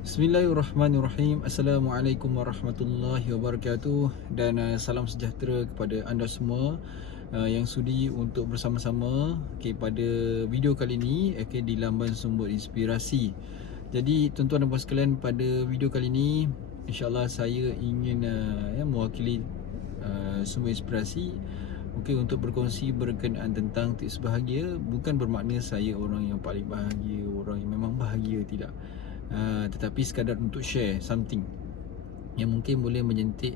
Bismillahirrahmanirrahim. Assalamualaikum warahmatullahi wabarakatuh. Dan salam sejahtera kepada anda semua yang sudi untuk bersama-sama pada video kali ini di laman sumber inspirasi. Jadi tuan-tuan dan puan sekalian, pada video kali ini insya-Allah saya ingin mewakili sumber inspirasi untuk berkongsi berkenaan tentang tips bahagia. Bukan bermakna saya orang yang paling bahagia, orang yang memang bahagia, tidak. Tetapi sekadar untuk share something yang mungkin boleh menyentik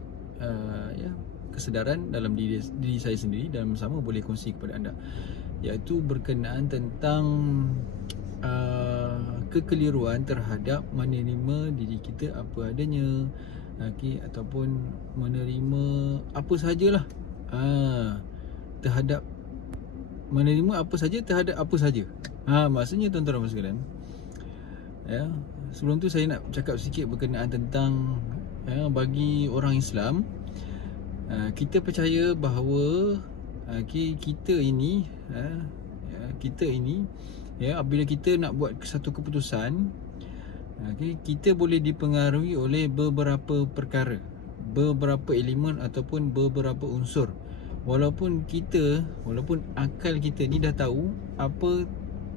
kesedaran dalam diri saya sendiri, dan sama boleh kongsi kepada anda, iaitu berkenaan tentang kekeliruan terhadap menerima diri kita apa adanya, ataupun menerima apa sajalah, terhadap menerima apa saja terhadap apa saja. Maksudnya tuan-tuan dan sekalian, sebelum tu saya nak cakap sikit berkenaan tentang bagi orang Islam, kita percaya bahawa kita ini apabila kita nak buat satu keputusan, kita boleh dipengaruhi oleh beberapa perkara, beberapa elemen ataupun beberapa unsur. Walaupun akal kita ni dah tahu apa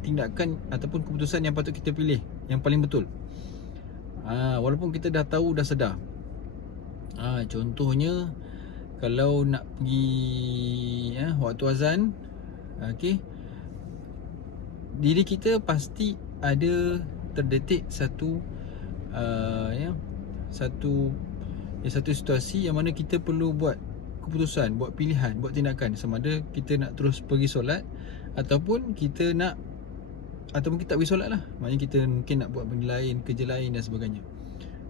tindakan ataupun keputusan yang patut kita pilih, yang paling betul. Walaupun kita dah tahu, dah sedar. Contohnya, kalau nak pergi waktu azan, diri kita pasti ada terdetik satu situasi yang mana kita perlu buat keputusan, buat pilihan, buat tindakan, sama ada kita nak terus pergi solat ataupun kita tak pergi solat lah. Maknanya kita mungkin nak buat benda lain, kerja lain dan sebagainya.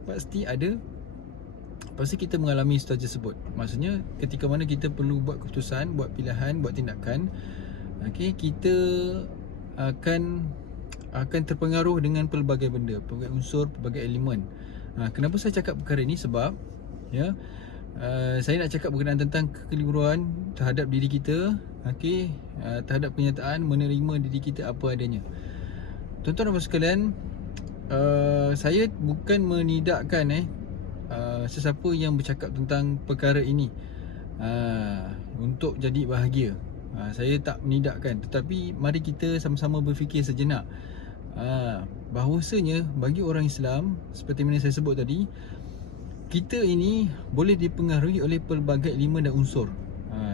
Pasti kita mengalami situasi tersebut. Maksudnya ketika mana kita perlu buat keputusan, buat pilihan, buat tindakan, kita akan terpengaruh dengan pelbagai benda, pelbagai unsur, pelbagai elemen. Kenapa saya cakap perkara ini? Sebab saya nak cakap berkenaan tentang kekeliruan terhadap diri kita, terhadap kenyataan menerima diri kita apa adanya. Tuan-tuan dan puan sekalian, saya bukan menidakkan sesiapa yang bercakap tentang perkara ini untuk jadi bahagia. Saya tak menidakkan, tetapi mari kita sama-sama berfikir sejenak bahawasanya bagi orang Islam, seperti mana saya sebut tadi, kita ini boleh dipengaruhi oleh pelbagai elemen dan unsur.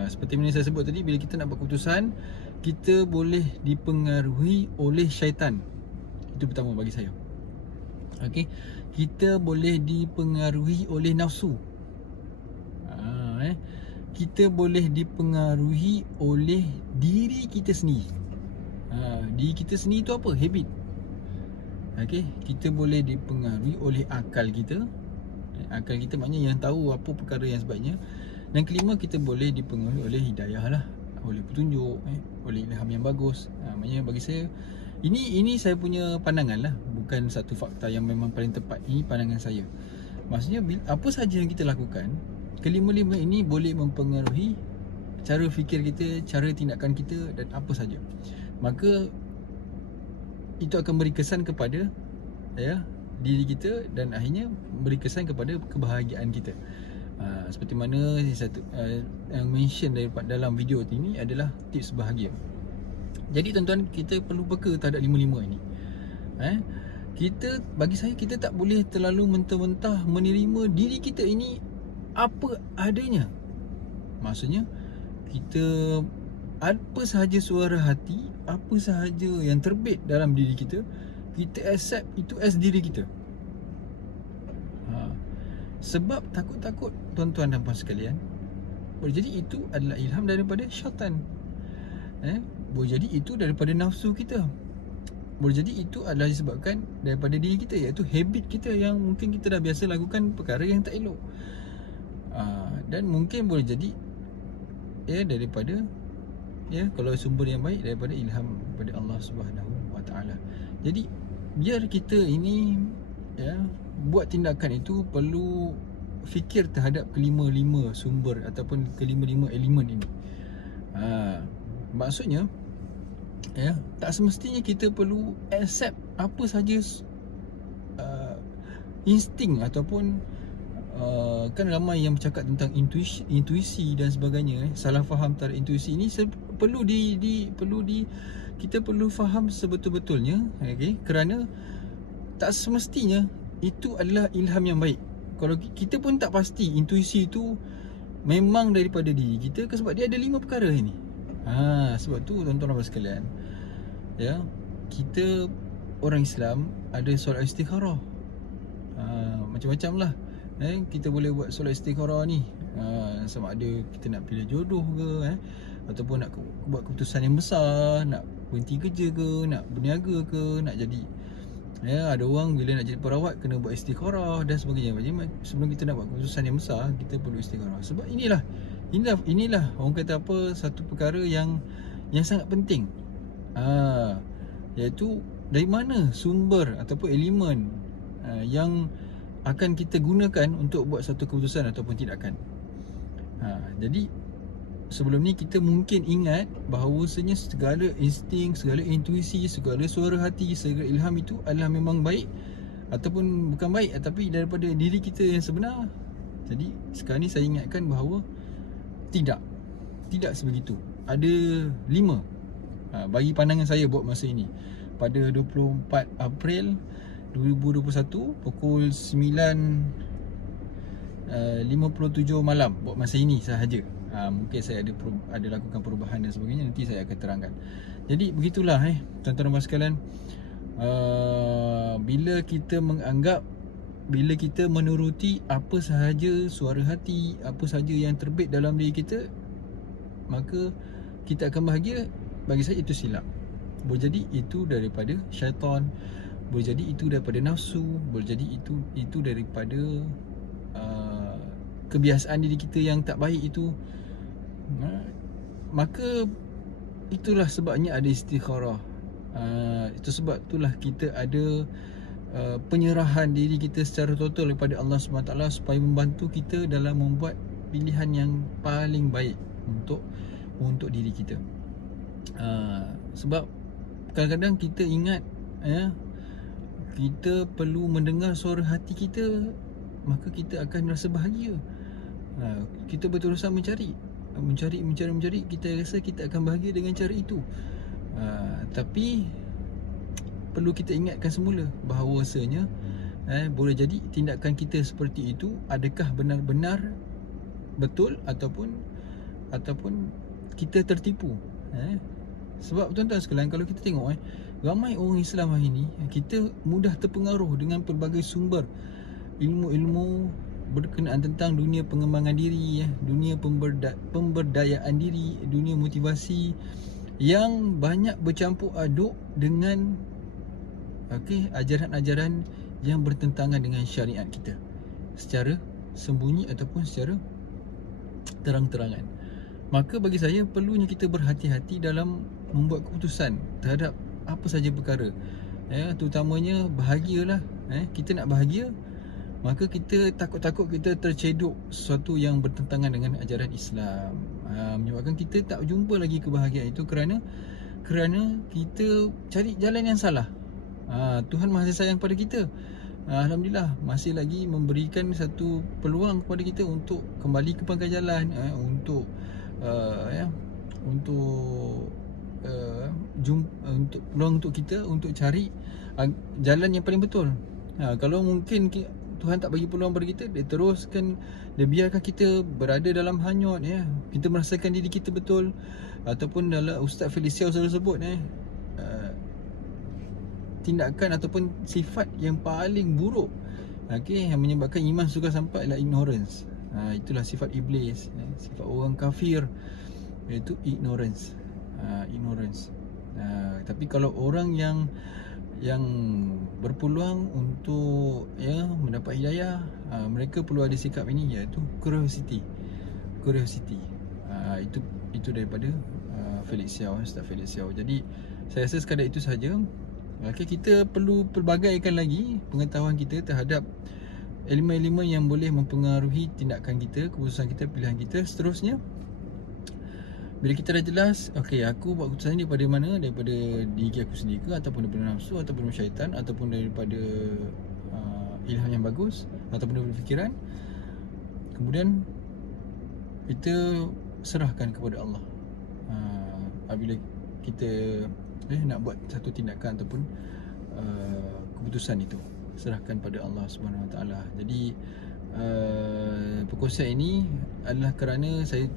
Seperti mana saya sebut tadi, bila kita nak buat keputusan, kita boleh dipengaruhi oleh syaitan. Itu pertama bagi saya. Kita boleh dipengaruhi oleh nafsu. Kita boleh dipengaruhi oleh diri kita sendiri. Diri kita sendiri tu apa? Habit. Kita boleh dipengaruhi oleh akal kita. Akal kita maknanya yang tahu apa perkara yang sebaiknya. Dan kelima, kita boleh dipengaruhi oleh hidayah lah, oleh petunjuk, oleh ilham yang bagus. Maknanya bagi saya, ini saya punya pandangan lah, bukan satu fakta yang memang paling tepat. Ini pandangan saya. Maksudnya apa saja yang kita lakukan, kelima-lima ini boleh mempengaruhi cara fikir kita, cara tindakan kita dan apa saja. Maka itu akan beri kesan kepada diri kita dan akhirnya beri kesan kepada kebahagiaan kita. Seperti mana yang mention dalam video ini adalah tips bahagia. Jadi tuan-tuan, kita perlu peka terhadap lima-lima ini. Bagi saya, kita tak boleh terlalu mentah-mentah menerima diri kita ini apa adanya. Maksudnya, kita apa sahaja suara hati, apa sahaja yang terbit dalam diri kita, kita accept itu as diri kita. Sebab takut-takut, tuan-tuan dan puan sekalian, boleh jadi itu adalah ilham daripada syaitan. Boleh jadi itu daripada nafsu kita. Boleh jadi itu adalah disebabkan daripada diri kita, iaitu habit kita yang mungkin kita dah biasa lakukan perkara yang tak elok. Dan mungkin boleh jadi daripada kalau sumber yang baik, daripada ilham daripada Allah Subhanahu Wa Taala. Jadi biar kita ini buat tindakan itu perlu fikir terhadap kelima-lima sumber ataupun kelima-lima elemen ini. Maksudnya tak semestinya kita perlu accept apa saja insting ataupun kan ramai yang bercakap tentang intuisi dan sebagainya. Salah faham terhadap intuisi ini perlu kita perlu faham sebetul-betulnya, okey, kerana tak semestinya itu adalah ilham yang baik. Kalau kita pun tak pasti intuisi itu memang daripada diri kita ke, sebab dia ada 5 perkara ini. Sebab tu tuan-tuan dan sekalian, ya, kita orang Islam ada solat istikharah. Macam-macam lah. Kita boleh buat solat istikharah ni. Sama ada kita nak pilih jodoh ke, ataupun nak buat keputusan yang besar, nak berhenti kerja ke, nak berniaga ke, nak jadi, ada orang bila nak jadi perawat kena buat istikharah dan sebagainya. Jadi sebelum kita nak buat keputusan yang besar, kita perlu istikharah. Sebab inilah orang kata apa, satu perkara yang sangat penting. Iaitu dari mana sumber ataupun elemen yang akan kita gunakan untuk buat satu keputusan ataupun tindakan. Jadi sebelum ni kita mungkin ingat bahawasanya segala insting, segala intuisi, segala suara hati, segala ilham itu adalah memang baik ataupun bukan baik, tapi daripada diri kita yang sebenar. Jadi sekarang ni saya ingatkan bahawa tidak sebegitu. Ada 5 bagi pandangan saya buat masa ini. Pada 24 April 2021 pukul 9.57 malam buat masa ini sahaja. Mungkin saya ada lakukan perubahan dan sebagainya, nanti saya akan terangkan. Jadi begitulah tuan-tuan dan puan sekalian, bila kita menuruti apa sahaja suara hati, apa sahaja yang terbit dalam diri kita, maka kita akan bahagia. Bagi saya itu silap. Boleh jadi itu daripada syaitan, boleh jadi itu daripada nafsu, boleh jadi itu daripada kebiasaan diri kita yang tak baik itu. Maka itulah sebabnya ada istikharah. Itu sebab itulah kita ada penyerahan diri kita secara total kepada Allah SWT supaya membantu kita dalam membuat pilihan yang paling baik untuk diri kita. Sebab kadang-kadang kita ingat kita perlu mendengar suara hati kita, maka kita akan rasa bahagia. Kita berusaha mencari, kita rasa kita akan bahagia dengan cara itu. Tapi perlu kita ingatkan semula bahawasanya boleh jadi tindakan kita seperti itu adakah benar-benar betul ataupun kita tertipu. Sebab tuan-tuan sekalian, kalau kita tengok ramai orang Islam hari ini, kita mudah terpengaruh dengan pelbagai sumber ilmu-ilmu berkenaan tentang dunia pengembangan diri, dunia pemberdayaan diri, dunia motivasi yang banyak bercampur aduk dengan ajaran-ajaran yang bertentangan dengan syariat kita secara sembunyi ataupun secara terang-terangan. Maka bagi saya perlunya kita berhati-hati dalam membuat keputusan terhadap apa saja perkara, terutamanya bahagialah. Kita nak bahagia, maka kita takut-takut kita tercedok sesuatu yang bertentangan dengan ajaran Islam, menyebabkan kita tak jumpa lagi kebahagiaan itu kerana kita cari jalan yang salah. Tuhan Maha Sayang pada kita, alhamdulillah masih lagi memberikan satu peluang kepada kita untuk kembali ke pangkal jalan, untuk peluang untuk kita untuk cari jalan yang paling betul. Kalau mungkin Tuhan tak bagi peluang pada kita, dia biarkan kita berada dalam hanyut, kita merasakan diri kita betul. Ataupun dalam Ustaz Felicia selalu sebut, tindakan ataupun sifat yang paling buruk yang menyebabkan iman suka sampai adalah ignorance. Itulah sifat iblis, sifat orang kafir, iaitu ignorance. Tapi kalau orang yang berpeluang untuk mendapat hidayah, mereka perlu ada sikap ini, iaitu curiosity. Itu daripada Ustaz Felix Xiao. Jadi saya rasa sekadar itu saja. Kita perlu pelbagaikan lagi pengetahuan kita terhadap elemen-elemen yang boleh mempengaruhi tindakan kita, keputusan kita, pilihan kita seterusnya. Bila kita dah jelas, aku buat keputusan ni daripada mana? Daripada diri aku sendiri ke, ataupun daripada nafsu, ataupun daripada syaitan, ataupun daripada ilham yang bagus ataupun berfikiran, kemudian kita serahkan kepada Allah. Apabila kita nak buat satu tindakan ataupun keputusan itu, serahkan pada Allah Subhanahu Wa Taala. Jadi perkongsian ini adalah kerana saya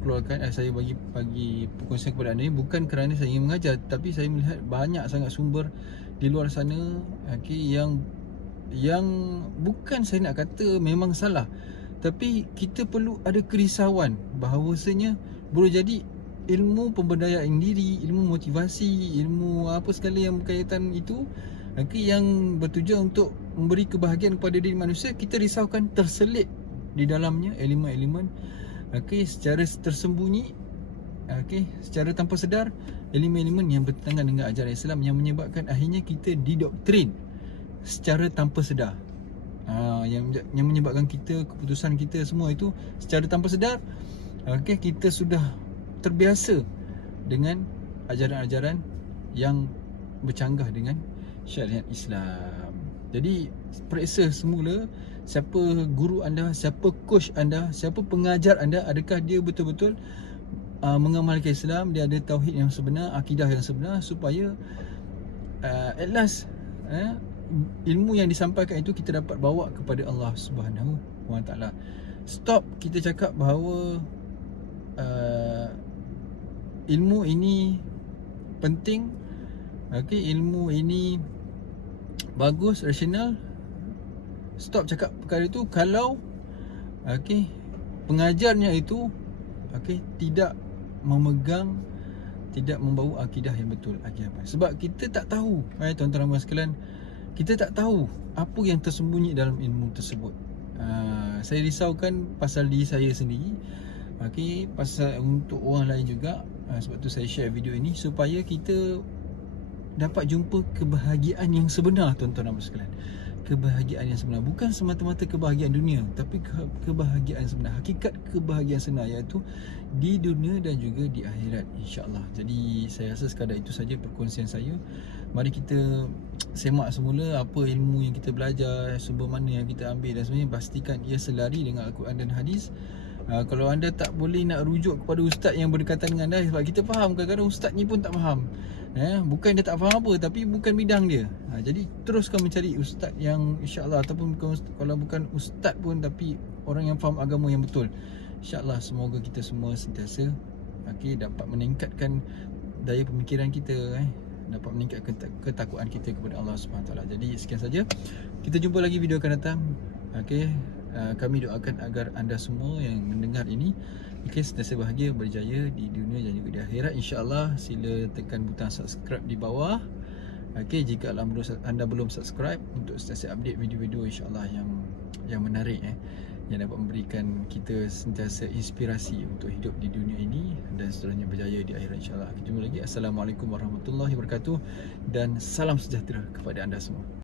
keluarkan, saya bagi perkongsian kepada anda ini bukan kerana saya ingin mengajar, tapi saya melihat banyak sangat sumber di luar sana, yang bukan saya nak kata memang salah, tapi kita perlu ada kerisauan bahawasanya boleh jadi ilmu pemberdayaan diri, ilmu motivasi, ilmu apa segala yang berkaitan itu, yang bertujuan untuk memberi kebahagiaan kepada diri manusia, kita risaukan terselit di dalamnya elemen-elemen secara tersembunyi, secara tanpa sedar, elemen-elemen yang bertentangan dengan ajaran Islam, yang menyebabkan akhirnya kita didoktrin secara tanpa sedar. Yang menyebabkan kita, keputusan kita semua itu secara tanpa sedar, kita sudah terbiasa dengan ajaran-ajaran yang bercanggah dengan syariat Islam. Jadi periksa semula siapa guru anda, siapa coach anda, siapa pengajar anda, adakah dia betul-betul mengamalkan Islam, dia ada tauhid yang sebenar, akidah yang sebenar, supaya at last ilmu yang disampaikan itu kita dapat bawa kepada Allah Subhanahu Wa Taala. Stop kita cakap bahawa ilmu ini penting, ilmu ini bagus, rasional. Stop cakap perkara itu kalau pengajarnya itu tidak memegang, tidak membawa akidah yang betul. Sebab kita tak tahu, tuan-tuan dan sekalian, kita tak tahu apa yang tersembunyi dalam ilmu tersebut. Saya risaukan pasal diri saya sendiri, pasal untuk orang lain juga. Sebab tu saya share video ini supaya kita dapat jumpa kebahagiaan yang sebenar, tuan-tuan dan sekalian. Kebahagiaan yang sebenar, bukan semata-mata kebahagiaan dunia, tapi kebahagiaan sebenar, hakikat kebahagiaan sebenar, iaitu di dunia dan juga di akhirat, insya-Allah. Jadi saya rasa sekadar itu saja perkongsian saya. Mari kita semak semula apa ilmu yang kita belajar, sumber mana yang kita ambil, dan sebenarnya pastikan ia selari dengan Al-Quran dan hadis. Kalau anda tak boleh nak rujuk kepada ustaz yang berdekatan dengan anda, sebab kita faham kadang-kadang ustaz ni pun tak faham. Bukan dia tak faham apa, tapi bukan bidang dia. Jadi teruskan mencari ustaz yang insya-Allah, ataupun kalau bukan ustaz pun, tapi orang yang faham agama yang betul. InsyaAllah semoga kita semua sentiasa dapat meningkatkan daya pemikiran kita, dapat meningkatkan ketakwaan kita kepada Allah SWT. Jadi sekian saja, kita jumpa lagi video akan datang. Kami doakan agar anda semua yang mendengar ini sentiasa bahagia, berjaya di dunia dan juga di akhirat, insyaAllah. Sila tekan butang subscribe di bawah. Jika anda belum subscribe, untuk sentiasa update video-video insyaAllah yang menarik, yang dapat memberikan kita sentiasa inspirasi untuk hidup di dunia ini dan seterusnya berjaya di akhirat, insyaAllah. Kita jumpa lagi. Assalamualaikum warahmatullahi wabarakatuh, dan salam sejahtera kepada anda semua.